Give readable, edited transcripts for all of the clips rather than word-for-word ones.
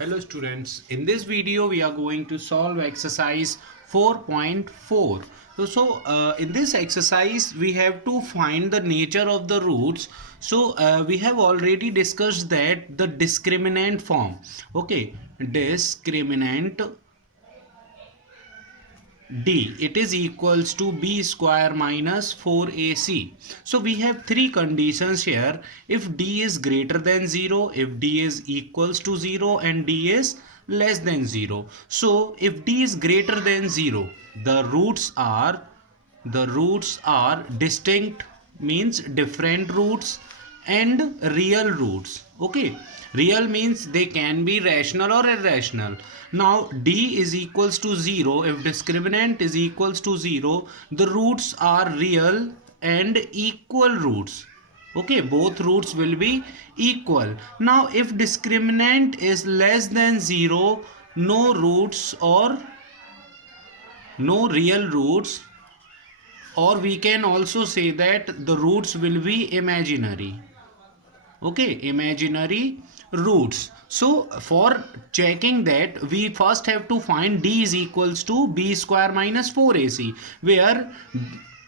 Hello students, in this video we are going to solve exercise 4.4. In this exercise we have to find the nature of the roots. We have already discussed that the discriminant form. Okay, discriminant D, it is equals to b square minus 4ac. So we have three conditions here. If d is greater than 0, if d is equals to 0 and d is less than 0. So if d is greater than 0, the roots are distinct, means different roots, and real roots. Okay, real means they can be rational or irrational. Now d is equals to 0. If discriminant is equals to 0, the roots are real and equal roots. Okay, both roots will be equal. Now if discriminant is less than 0, no roots or no real roots, or we can also say that the roots will be imaginary. Okay, imaginary roots. So for checking that, we first have to find d is equals to b square minus 4ac, where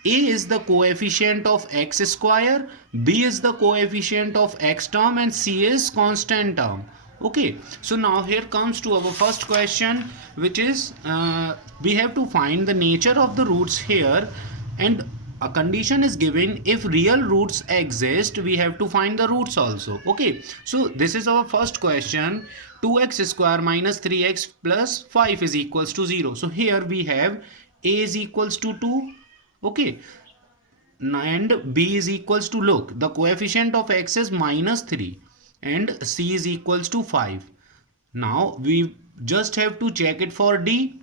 a is the coefficient of x square, b is the coefficient of x term, and c is constant term. Okay, so now here comes to our first question, which is we have to find the nature of the roots here, and a condition is given. If real roots exist, we have to find the roots also. Okay, so this is our first question. 2x square minus 3x plus 5 is equals to 0. So here we have a is equals to 2. Okay, and b is equals to, look, the coefficient of x is minus 3 and c is equals to 5. Now we just have to check it for d.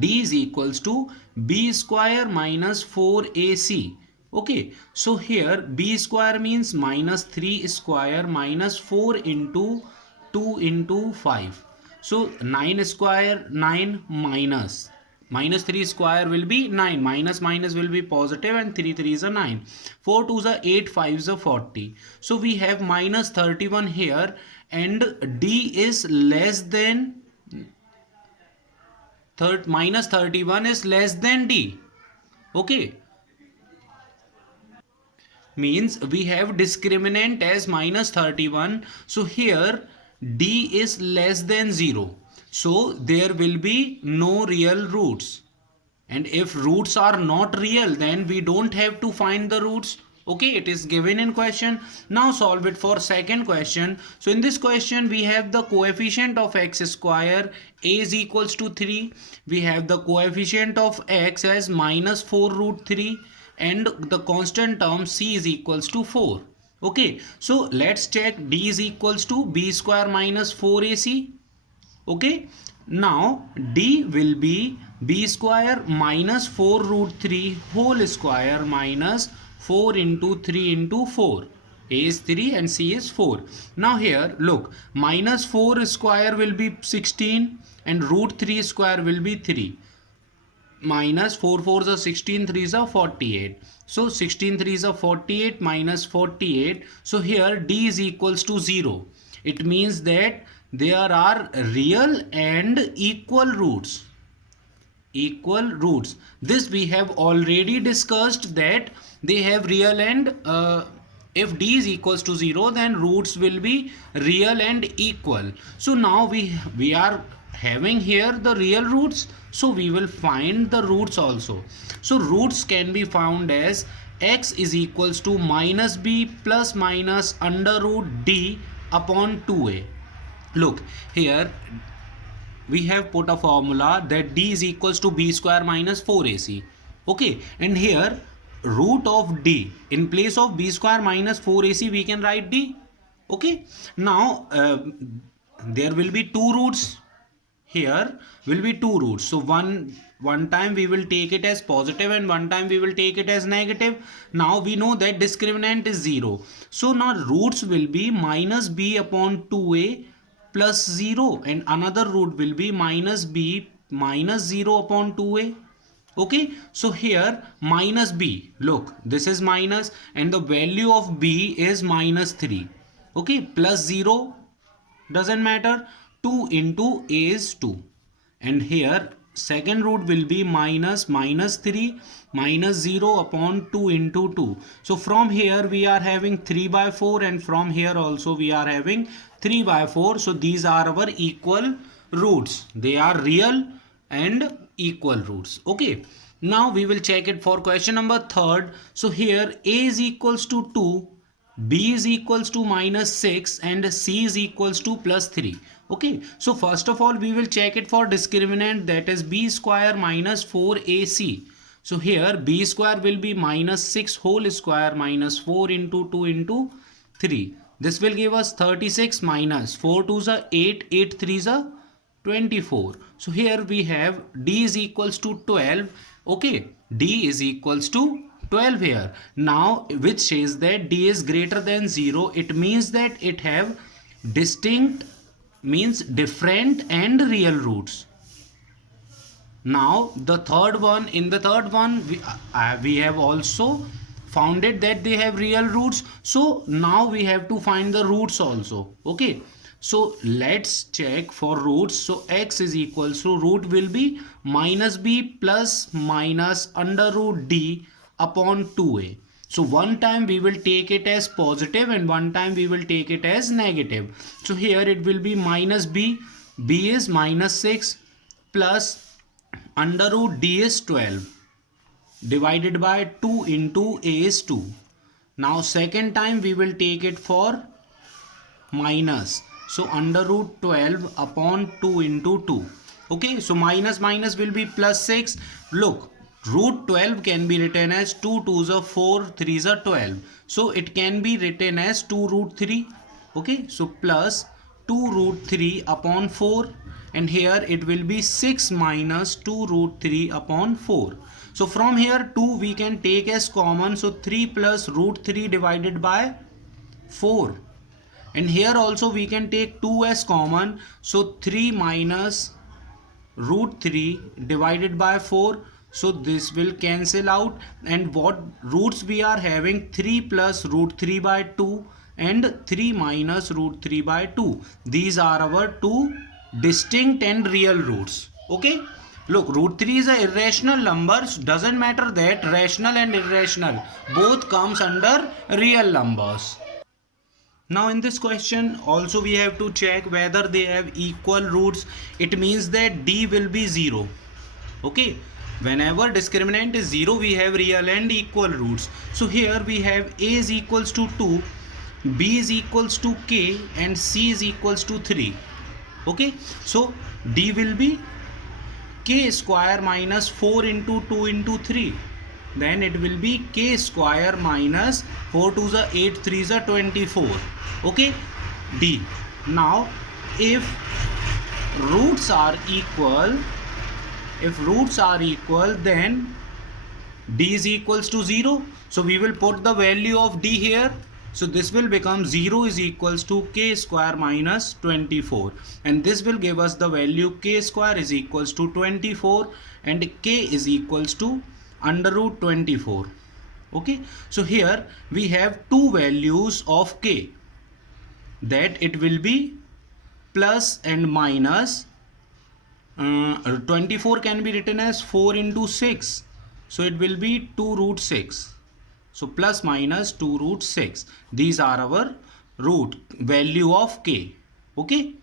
D is equals to b square minus 4ac. Okay, so here b square means minus 3 square minus 4 into 2 into 5. So 9 square, 9 minus 3 square will be 9, minus minus will be positive, and 3 3 is a 9, 4 2 is a 8, 5 is a 40. So we have minus 31 here, and d is less than minus 31 is less than d. Okay, means we have discriminant as minus 31. So here d is less than 0. So there will be no real roots. And if roots are not real, then we don't have to find the roots. Okay, it is given in question. Now solve it for second question. So in this question we have the coefficient of x square, a is equals to 3. We have the coefficient of x as minus 4 root 3, and the constant term c is equals to 4. Okay, so let's check. D is equals to b square minus 4ac. Okay, now d will be b square minus 4 root 3 whole square minus 4 into 3 into 4. A is 3 and c is 4. Now here look, minus 4 square will be 16 and root 3 square will be 3. Minus 4 4s are 16, 3s are 48. So 16 3s are 48 minus 48. So here d is equals to 0. It means that there are real and equal roots. Equal roots. This we have already discussed, that they have real and if d is equals to 0, then roots will be real and equal. So now we are having here the real roots, so we will find the roots also. So roots can be found as x is equals to minus b plus minus under root d upon 2a. Look here, we have put a formula that d is equals to b square minus 4ac. Okay, and here root of d, in place of b square minus 4ac we can write d. Okay, now there will be two roots. Here will be two roots. So one time we will take it as positive and one time we will take it as negative. Now we know that discriminant is 0. So now roots will be minus b upon 2a plus 0, and another root will be minus b minus 0 upon 2a. Okay, so here minus b, look, this is minus and the value of b is minus 3. Okay, plus 0 doesn't matter, 2 into a is 2. And here second root will be minus 3 minus 0 upon 2 into 2. So from here we are having 3 by 4, and from here also we are having 3 by 4. So these are our equal roots. They are real and equal roots. Okay. Now we will check it for question number 3rd. So here a is equals to 2, b is equals to minus 6, and c is equals to plus 3. Okay, so first of all we will check it for discriminant, that is b square minus 4ac. So here b square will be minus 6 whole square minus 4 into 2 into 3. This will give us 36 minus 4 2s are 8, 8 3s are 24. So here we have d is equals to 12. Okay, d is equals to 12 here. Now which says that d is greater than 0. It means that it have distinct, means different and real roots. Now the third one, in the third one we have also found it that they have real roots. So now we have to find the roots also. Okay, so let's check for roots. So x is equals to, root will be minus b plus minus under root d upon 2a. So one time we will take it as positive and one time we will take it as negative. So here it will be minus b, b is minus 6 plus under root d is 12 divided by 2 into a is 2. Now second time we will take it for minus. So under root 12 upon 2 into 2. Okay, so minus minus will be plus 6. Look, root 12 can be written as 2 2s are 4, 3s are 12. So it can be written as 2 root 3. Okay, so plus 2 root 3 upon 4. And here it will be 6 minus 2 root 3 upon 4. So from here 2 we can take as common. So 3 plus root 3 divided by 4. And here also we can take 2 as common. So 3 minus root 3 divided by 4. So this will cancel out, and what roots we are having, 3 plus root 3 by 2 and 3 minus root 3 by 2. These are our two distinct and real roots. Okay, look, root 3 is a irrational number. Doesn't matter that rational and irrational both comes under real numbers. Now in this question also we have to check whether they have equal roots. It means that d will be 0. Okay, whenever discriminant is 0 we have real and equal roots. So here we have a is equals to 2, b is equals to k, and c is equals to 3. Okay, so d will be k square minus 4 into 2 into 3. Then it will be k square minus 4 2s are 8, 3s are 24. Okay, d. Now if roots are equal, then d is equals to 0. So we will put the value of d here. So this will become 0 is equals to k square minus 24. And this will give us the value k square is equals to 24 and k is equals to under root 24. Okay, so here we have two values of k, that it will be plus and minus. 24 can be written as 4 into 6. So it will be 2 root 6. So plus minus 2 root 6. These are our root value of k. Okay,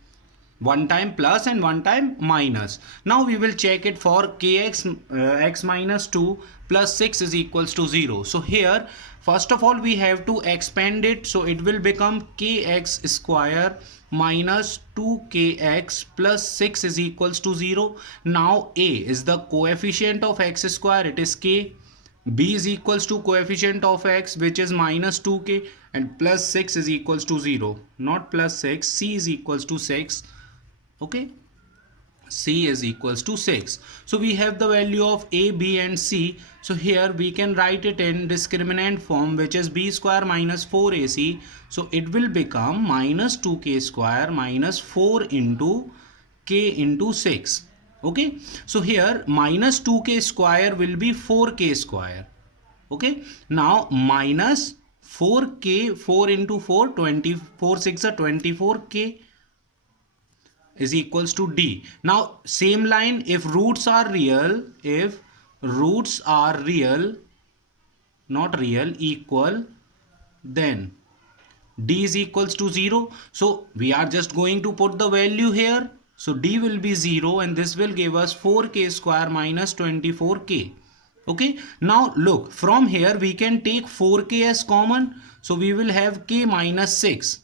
one time plus and one time minus. Now we will check it for kx x minus 2 plus 6 is equals to 0. So here first of all we have to expand it. So it will become kx square minus 2kx plus 6 is equals to 0. Now a is the coefficient of x square, it is k. B is equals to coefficient of x, which is minus 2k, and plus 6 is equals to 0. Not plus 6, c is equals to 6. Okay, c is equals to 6. So we have the value of a, b and c. So here we can write it in discriminant form, which is b square minus 4ac. So it will become minus 2k square minus 4 into k into 6. Okay, so here minus 2k square will be 4k square. Okay, now minus 4k, 4 into 4, 24, 6 are 24k. is equals to d. Now same line, if roots are real, not real, equal, then d is equals to 0. So we are just going to put the value here. So d will be 0 and this will give us 4k square minus 24k. Okay, now look, from here we can take 4k as common. So we will have k minus 6,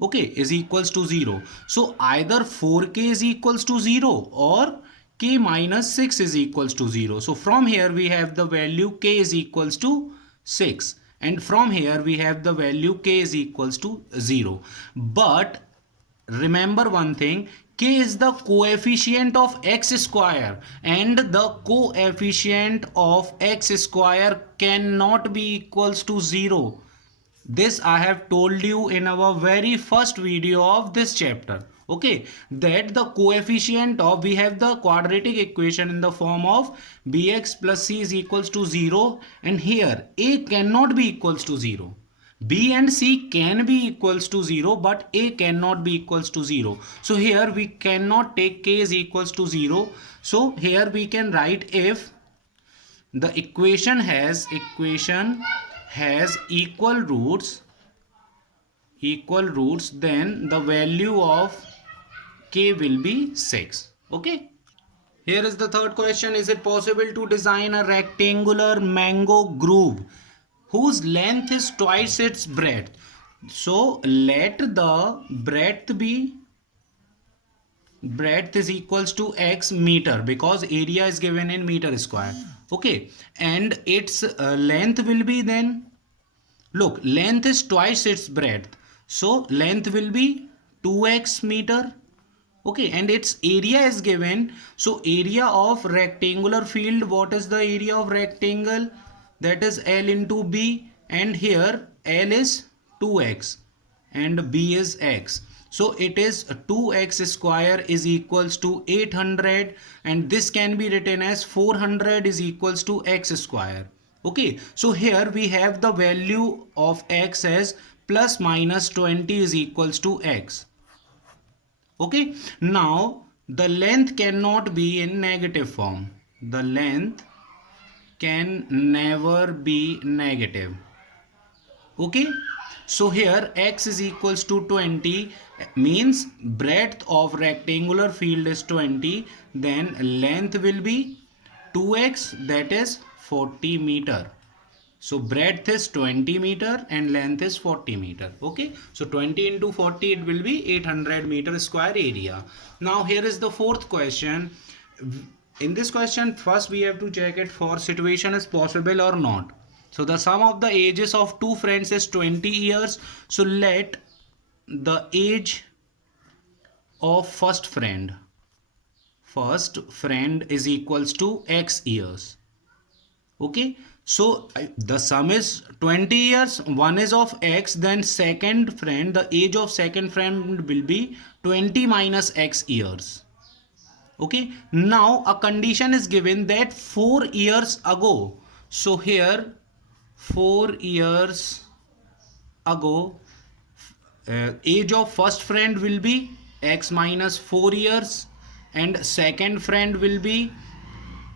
okay, is equals to 0. So either 4k is equals to 0 or k minus 6 is equals to 0. So from here we have the value k is equals to 6. And from here we have the value k is equals to 0. But remember one thing, k is the coefficient of x square and the coefficient of x square cannot be equals to 0. This I have told you in our very first video of this chapter. Okay, that the coefficient of, we have the quadratic equation in the form of bx plus c is equals to 0, and here a cannot be equals to 0. B and C can be equals to 0 but A cannot be equals to 0. So here we cannot take k is equals to 0. So here we can write, if the equation has equal roots, then the value of k will be 6. Okay. Here is the third question. Is it possible to design a rectangular mango groove whose length is twice its breadth? So let the breadth is equals to x meter, because area is given in meter square. Okay, and its length will be, then look, length is twice its breadth, so length will be 2x meter. Okay, and its area is given. So area of rectangular field, what is the area of rectangle? That is L into B, and here L is 2x and B is x. So it is 2x square is equals to 800, and this can be written as 400 is equals to x square. Okay, so here we have the value of x as plus minus 20 is equals to x. Okay, now the length cannot be in negative form. The length can never be negative. Okay, so here x is equals to 20, means breadth of rectangular field is 20, then length will be 2x, that is 40 meter. So breadth is 20 meter and length is 40 meter. Okay, so 20 into 40, it will be 800 meter square area. Now here is the fourth question. In this question, first we have to check it for situation is possible or not. So the sum of the ages of two friends is 20 years. So let the age of first friend is equals to x years. Okay, so the sum is 20 years, one is of x, then second friend, the age of second friend will be 20 minus x years. Okay, now a condition is given that 4 years ago. So here 4 years ago, age of first friend will be x minus 4 years, and second friend will be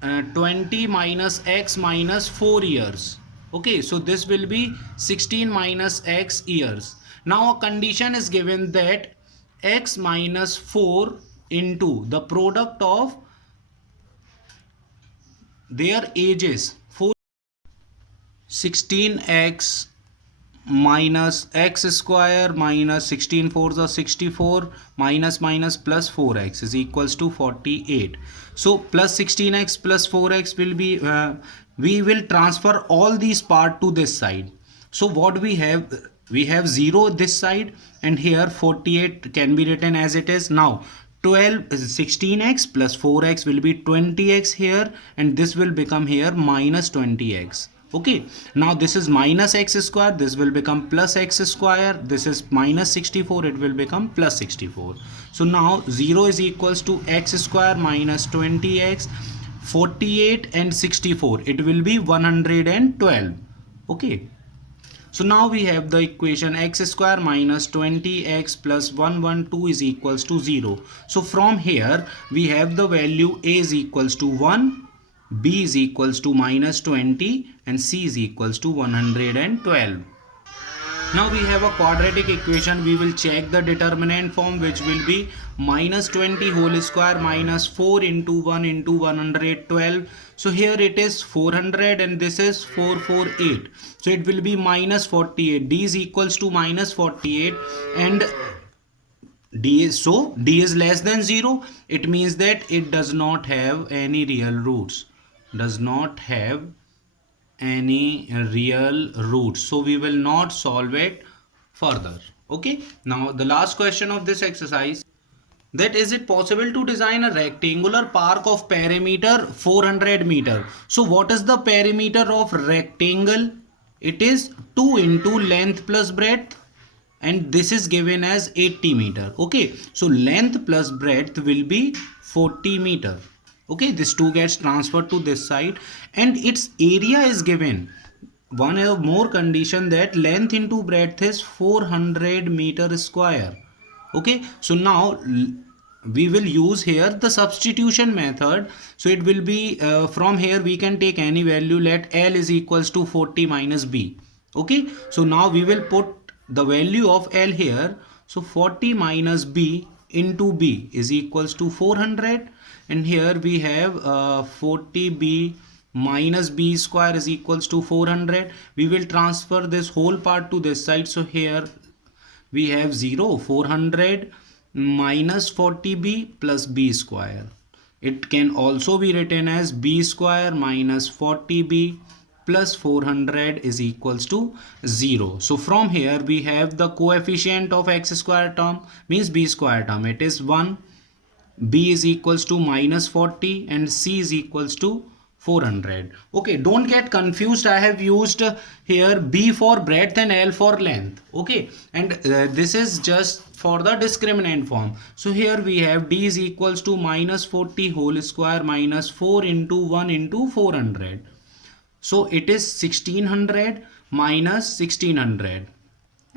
20 minus x minus 4 years. Okay, so this will be 16 minus x years. Now a condition is given that x minus 4 into the product of their ages, 16x minus x square minus 16 4s are 64 minus plus 4x is equals to 48. So plus 16x plus 4x will be we will transfer all these part to this side. So what we have 0 this side, and here 48 can be written as it is. Now 16x plus 4x will be 20x here, and this will become here minus 20x. Okay, now this is minus x square, this will become plus x square, this is minus 64, it will become plus 64. So now 0 is equals to x square minus 20x, 48 and 64, it will be 112. Okay, So now we have the equation x square minus 20x plus 112 is equals to 0. So from here we have the value a is equals to 1, b is equals to minus 20 and c is equals to 112. Now we have a quadratic equation. We will check the determinant form, which will be minus 20 whole square minus 4 into 1 into 112. So here it is 400 and this is 448. So it will be minus 48. D is equals to minus 48 and D is less than 0. It means that it does not have any real roots. Does not have any real roots, so we will not solve it further. Okay, now the last question of this exercise, that is it possible to design a rectangular park of perimeter 400 meter. So what is the perimeter of rectangle? It is 2 into length plus breadth and this is given as 80 meter. Okay, so length plus breadth will be 40 meter. Okay, this 2 gets transferred to this side and its area is given. One more condition, that length into breadth is 400 meter square. Okay, so now we will use here the substitution method. So it will be from here we can take any value. Let L is equals to 40 minus B. Okay, so now we will put the value of L here. So 40 minus B into B is equals to 400 and here we have 40B minus B square is equals to 400. We will transfer this whole part to this side. So here we have 0, 400 minus 40B plus B square. It can also be written as B square minus 40B plus 400 is equals to 0. So from here we have the coefficient of x square term, means B square term. It is 1. B is equals to minus 40 and C is equals to 400. Okay, don't get confused. I have used here B for breadth and L for length. Okay, and this is just for the discriminant form. So here we have D is equals to minus 40 whole square minus 4 into 1 into 400. So it is 1600 minus 1600.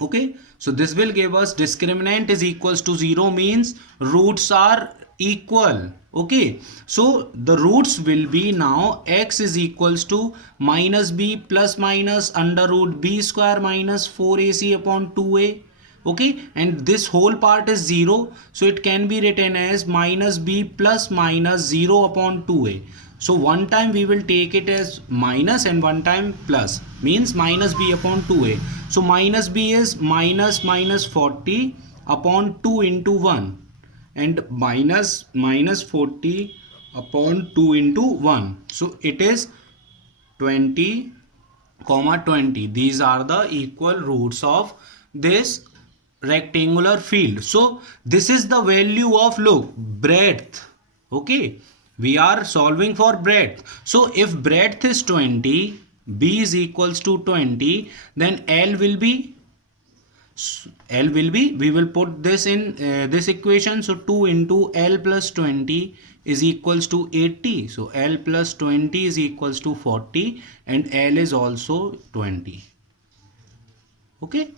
Okay, so this will give us discriminant is equals to 0, means roots are equal. Okay, so the roots will be now x is equals to minus b plus minus under root b square minus 4ac upon 2a. Okay, and this whole part is 0, so it can be written as minus b plus minus 0 upon 2a. So one time we will take it as minus and one time plus, means minus b upon 2a. So minus b is minus 40 upon 2 into 1 and minus 40 upon 2 into 1. So it is 20 comma 20. These are the equal roots of this rectangular field. So this is the value of, look, breadth. Okay, we are solving for breadth. So if breadth is 20, B is equals to 20, then L will be, we will put this in this equation. So 2 into L plus 20 is equals to 80. So L plus 20 is equals to 40 and L is also 20. Okay.